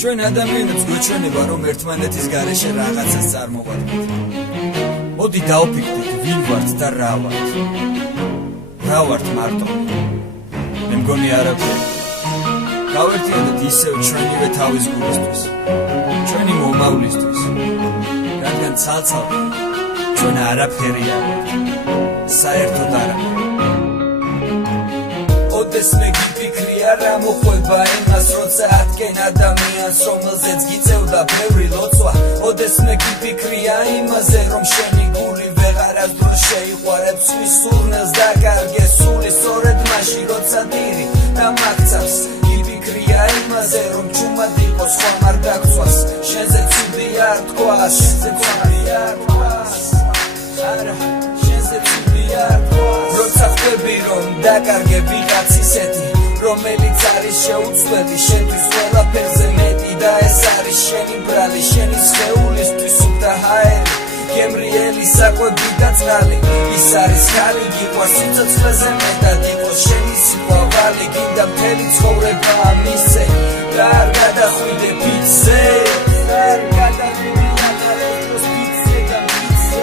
ჩვენ ადამიანებს გვეჩვენება რომ ერთმანეთის გარეშე რაღაცას წარმოვადგეთ. მოდი დავფიქრდით ვინ ვართ და რა ვართ. რა ვართ მარტო? მე მგონი არაფერი. გავერთიოდეთ ისევ ჩვენივე თავის გულისთვის, ჩვენი მომავლისთვის, რადგან ცალ-ცალკე ჩვენ არაფერი არ ვართ, საერთოდ არაფერი. ოდეს მე გიფიქრია რა მოყვება იმას, როცა ადგენ ადამიანს, რომელზეც გიწევდა ბევრი ლოცვა. ოდეს მე გიფიქრია იმაზე, რომ შენი გული ვეღარასდროს შეიყვარებს სხვის სურნელს და კარგეს სული სწორედ მაშინ, როცა დირი და მაქცავს. გიფიქრია იმაზე, რომ ჩუმად იყოს ხომ არ დაგცვას, შენზე ცუდი არ თქვას, შენზე ცუდი არ თქვას, არა, შენზე ცუდი არ თქვას. როცა ხვდები რომ დაკარგე ვიღაც ისეთი, რომელიც არის შეუცვლელი შენთვის ყველაფერზე მეტი და ეს არის შენი ბრალი, შენი სხეულისთვის სუფთა ჰაერი, გემრიელი საკვები და წყალი. ის არის ხალი, გიყვარს სიცოცხლეზე მეტად, იყოს შენი სიყვარული, გინდა მთელი ცხოვრება მისცე და არ გადახვიდე ფიცზე, არ გადახვიდე ფიცზე და მისცე.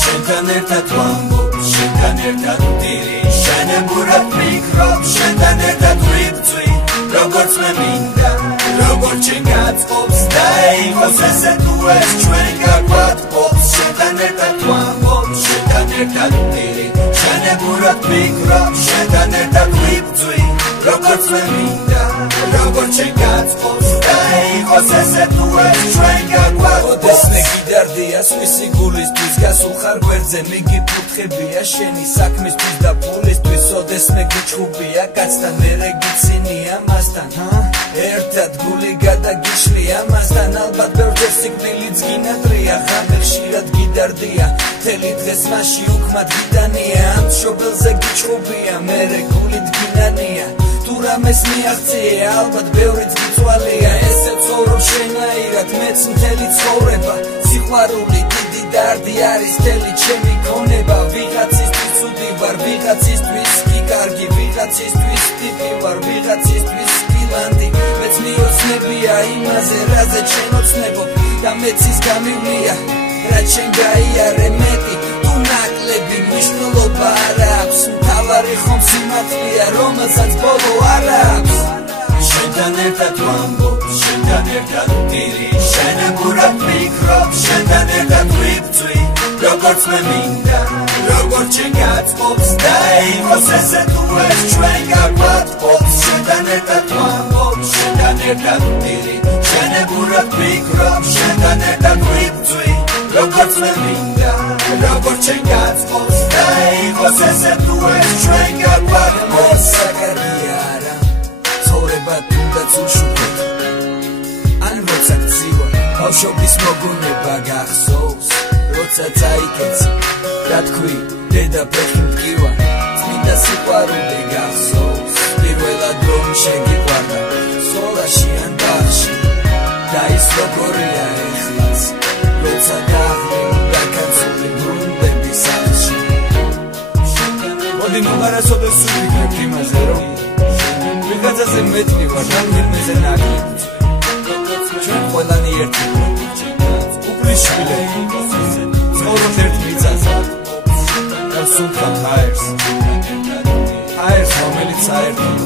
შენთან ერთად ვამბობ, შენთან ერთად ვდირი, შენებურად ვფიქრობ, შენთან ერთად ვიბრძვი, როგორც მე მინდა, როგორც შენ გაწყობს და იყოს ესე თუ ეს ჩვენ გაგვათბობს. შენთან ერთად ვამბობ, შენთან ერთად ვდირი, შენებურად ვფიქრობ, შენთან ერთად ვიბრძვი, როგორც მე მინდა, როგორც შენ გაწყობს და იყოს ესე თუ ეს ჩვენ გაგვათბობს. ოდეს მე გიდარდია სხვისი გულისთვის, გასულ ხარ გვერდზე, მიგიფურთხებია შენი საქმისთვის და ფულისთვის. ოდეს მე გიჩხუბია კაცთან, მერე გიცინია მასთან, ერთად გული გადაგიშლია მასთან. ალბათ ბევრჯერ სიკვდილიც გინატრია, ხანმე ხშირად გიდარდია, მთელი დღეს მასში უკმად გიტანია. ამ მშობელზე გიჩხუბია, მერე გულით გინანია, თუ რამეს მიაღწია, ალბათ ბევრიც გიწვალია. ესე ცხოვრობ შენაირად, მეც მთელი ცხოვრება, სიყვარული დიდი დარდი არის მთელი ჩემი ქონება. ვიღაცისთვის ცუდი ვარ, ვიღაცისთვის კი კარგი, ვიღაცისთვის ტიპი ვარ, ვიღაცისთვის კი ლანდი. მეც მიოცნებია იმაზე, რაზე შენ ოცნებობ და მეც ის გამივლია, რაც შენ გაიარე მეტი თუ ნაკლები მნიშვნელობა არ აქვს. მთავარი ხომ სიმართლეა, რომელსაც ბოლო არ აქვს. შენთან ერთად ვამბობ, შენთან ერთად ვდირი, შენებურად ვფიქრობ, შენთან ერთად ვიბრძვი, როგორც მე მინდა, როგორც შენ გაწყობს და იყოს ესე თუ ეს ჩვენ გაგვათბობს. შენთან ერთად ვამბობ, შენთან ერთად ვდირი, შენებურად ვფიქრობ, შენთან ერთად ვიბრძვი, როგორც მე მინდა, როგორც შენ გაწყობს და იყოს ესე თუ ეს ჩვენ გაგვათბობს. საკარგია არა, ცხოვრება თუნდაც უშუქოთ, ან როცა გცივა ბავშვობის მოგონება გახსოვს, როცა წაიკეცი რა თქვი დედა ფეხი მტკივა, წმინდა სიყვარული გახსოვს, პირველად რომ შეგიყვარდა სოლაში ან ბაღში და ის როგორია ეხლაც, როცა დაღმები დაკაცული ბრუნდები სახლში. მოდი მოგარასოდეს სულ ვიქნებთ იმაზე, რომ ვიღაცაზე მეტნი ვარ და მიღმეზე ნაკლები. ჩვენ ყველანი ერთი უფლის შვილები, ცხოვრობთ ერთ მიწაზე და სულთან ჰაერს, რომელიც საერთოდ